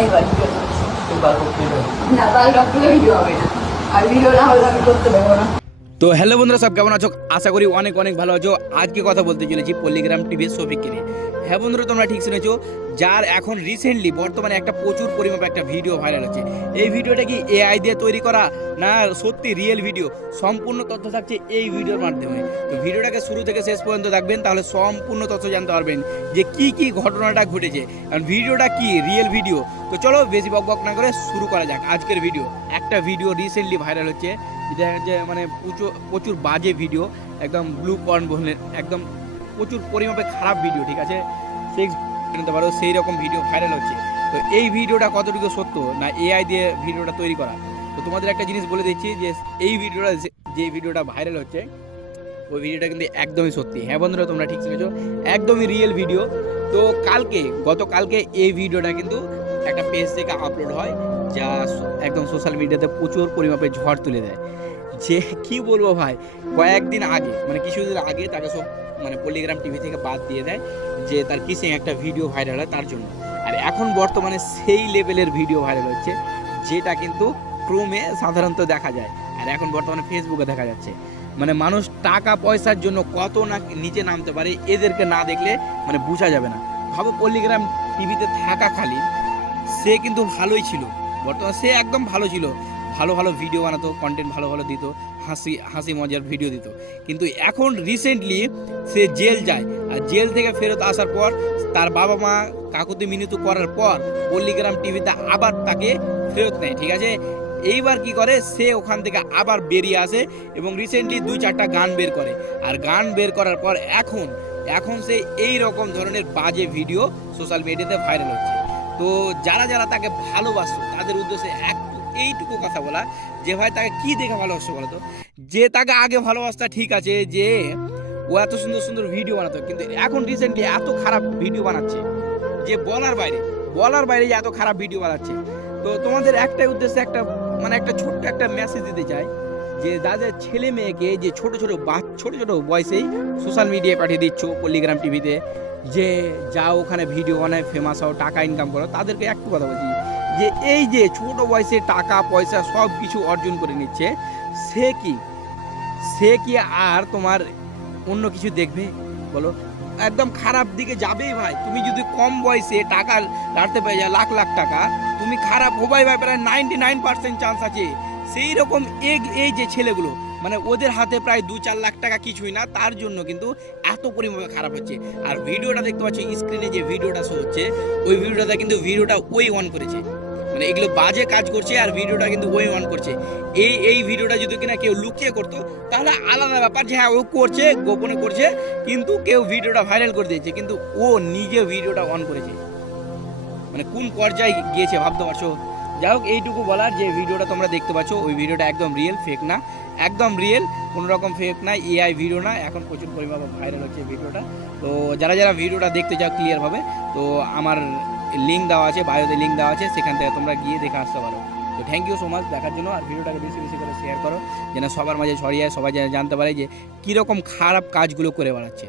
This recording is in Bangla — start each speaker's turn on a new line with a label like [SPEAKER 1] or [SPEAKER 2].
[SPEAKER 1] এইবার ভিডিও করছি
[SPEAKER 2] এবার করতে হবে।
[SPEAKER 1] না বাল ডক্টরে ভিডিও হবে না আর ভিডিও না হলে আমি করতে পারব না
[SPEAKER 3] তো হ্যালো বন্ধুরা সব কেমন আছো? আশা করি অনেক অনেক ভালো আছো। আজকে কথা বলতে চলেছি পল্লিগ্রাম টিভির সফিককে নিয়ে হ্যাঁ বন্ধুরা, তোমরা ঠিক শুনেছো, যার এখন রিসেন্টলি বর্তমানে একটা প্রচুর পরিমাপে একটা ভিডিও ভাইরাল হচ্ছে। এই ভিডিওটা কি এআই দিয়ে তৈরি করা না সত্যি রিয়েল ভিডিও সম্পূর্ণ তথ্য থাকছে এই ভিডিওর মাধ্যমে। তো ভিডিওটাকে শুরু থেকে শেষ পর্যন্ত দেখবেন, তাহলে সম্পূর্ণ তথ্য জানতে পারবেন যে কি কি ঘটনাটা ঘটেছে, কারণ ভিডিওটা কি রিয়েল ভিডিও তো চলো বেশি বক বক না করে শুরু করা যাক আজকের ভিডিও একটা ভিডিও রিসেন্টলি ভাইরাল হচ্ছে যেটা যে মানে প্রচুর প্রচুর বাজে ভিডিও একদম ব্লু পয়েন্ট বললেন একদম প্রচুর পরিমাপে খারাপ ভিডিও ঠিক আছে? নিতে পারো সেই রকম ভিডিও ভাইরাল হচ্ছে। তো এই ভিডিওটা কতটুকু সত্য না এআই দিয়ে ভিডিওটা তৈরি করা? তো তোমাদের একটা জিনিস বলে দিচ্ছি যে, এই ভিডিওটা যে- যে ভিডিওটা ভাইরাল হচ্ছে, ওই ভিডিওটা কিন্তু একদমই সত্যি। হ্যাঁ বন্ধুরা, তোমরা ঠিক শুনেছো? একদমই রিয়েল ভিডিও তো কালকে, গতকালকে এই ভিডিওটা কিন্তু একটা পেজ থেকে আপলোড হয়, যা একদম সোশ্যাল মিডিয়াতে প্রচুর পরিমাপে ঝড় তুলে দেয়। যে কি বলব ভাই, কয়েকদিন আগে মানে কিছুদিন আগে তাকে সব মানে পল্লিগ্রাম টিভি থেকে বাদ দিয়ে দেয় যে তার কিসিং একটা ভিডিও ভাইরাল হয় তার জন্য। আর এখন বর্তমানে সেই লেভেলের ভিডিও ভাইরাল হচ্ছে, যেটা কিন্তু ক্রমে সাধারণত দেখা যায়। আর এখন বর্তমানে ফেসবুকে দেখা যাচ্ছে। মানে মানুষ টাকা পয়সার জন্য কত না নিচে নামতে পারে, এদেরকে না দেখলে মানে বোঝা যাবে না। ভাবো পল্লিগ্রাম টিভিতে থাকা খালি, সে কিন্তু ভালোই ছিল। বর্তমানে সে একদম ভালো ছিল। ভালো ভালো ভিডিও বানাতো কন্টেন্ট ভালো ভালো দিত, হাসি হাসি মজার ভিডিও দিত। কিন্তু এখন রিসেন্টলি সে জেল যায়। আর জেল থেকে ফেরত আসার পর তার বাবা মা কাকুতি মিনতি করার পর পল্লিগ্রাম টিভিতে আবার তাকে ফেরত নেয়, ঠিক আছে? এইবার কি করে? সে ওখান থেকে আবার বেরিয়ে আসে এবং রিসেন্টলি দুই চারটা গান বের করে। আর গান বের করার পর এখন এখন সে এই রকম ধরনের বাজে ভিডিও সোশ্যাল মিডিয়াতে ভাইরাল হচ্ছে। তো যারা যারা তাকে ভালোবাসো তাদের উদ্দেশ্যে একটু এইটুকু কথা বলা। যে ভাই তাকে কি দেখে ভালোবাসো বলতো যে তাকে আগে ভালোবাসতা ঠিক আছে, যে ও এত সুন্দর সুন্দর ভিডিও বানাতো, কিন্তু এখন রিসেন্টলি এত খারাপ ভিডিও বানাচ্ছে যে বলার বাইরে বলার বাইরে যে এত খারাপ ভিডিও বানাচ্ছে। তো তোমাদের একটাই উদ্দেশ্যে একটা মানে একটা ছোট্ট একটা মেসেজ দিতে চাই যে দাদের ছেলে মেয়েকে যে ছোট ছোট বা, ছোট ছোট বয়সেই সোশ্যাল মিডিয়ায় পাঠিয়ে দিচ্ছ পল্লিগ্রাম টিভিতে যে যা ওখানে ভিডিও বানায় ফেমাস হও, টাকা ইনকাম করো, তাদেরকে একটু কথা বলছি। যে এই যে ছোট বয়সে টাকা, পয়সা সব কিছু অর্জন করে নিচ্ছে, সে কি? সে কি আর তোমার অন্য কিছু দেখবে? বলো। একদম খারাপ দিকে যাবেই ভাই। তুমি যদি কম বয়সে টাকা লাড়তে পেরে যাও লাখ লাখ টাকা, তুমি খারাপ হবাই ভাই, প্রায় নাইনটি নাইন পার্সেন্ট চান্স আছে। সেই রকম এই এই যে ছেলেগুলো মানে ওদের হাতে প্রায় দু, চার লাখ টাকা কিছুই না, তার জন্য কিন্তু এত পরিমাণে খারাপ হচ্ছে। আর ভিডিওটা দেখতে পাচ্ছ স্ক্রিনে যে ভিডিওটা শো হচ্ছে, ওই ভিডিওটা কিন্তু ভিডিওটা ওই অন করেছে। মানে এগুলো বাজে কাজ করছে আর ভিডিওটা কিন্তু ওই অন করছে। এই এই ভিডিওটা যদি কিনা কেউ লুকিয়ে করতো, তাহলে আলাদা ব্যাপার যে হ্যাঁ ও করছে, গোপনে করছে, কিন্তু কেউ ভিডিওটা ভাইরাল করে দিয়েছে, কিন্তু ও নিজে ভিডিওটা অন করেছে। মানে কোন পর্যায়ে গিয়েছে ভাবতে পারছ? যাই হোক, এইটুকু বলার যে ভিডিওটা তোমরা দেখতে পাচ্ছ, ওই ভিডিওটা একদম রিয়েল ফেক না। একদম রিয়েল কোনো রকম ফেক না এআই ভিডিও না, এখন প্রচুর পরিমাণে ভাইরাল হচ্ছে ভিডিওটা। তো যারা যারা ভিডিওটা দেখতে চাও ক্লিয়ারভাবে তো আমার লিঙ্ক দেওয়া আছে বায়োতে লিঙ্ক দেওয়া আছে, সেখান থেকে তোমরা গিয়ে দেখে আসতে পারো। তো থ্যাংক ইউ সো মাচ দেখার জন্য, আর ভিডিওটাকে বেশি বেশি করে শেয়ার করো, যেন সবার মাঝে ছড়িয়ে সবাই যেন জানতে পারে যে কীরকম খারাপ কাজগুলো করে বেড়াচ্ছে।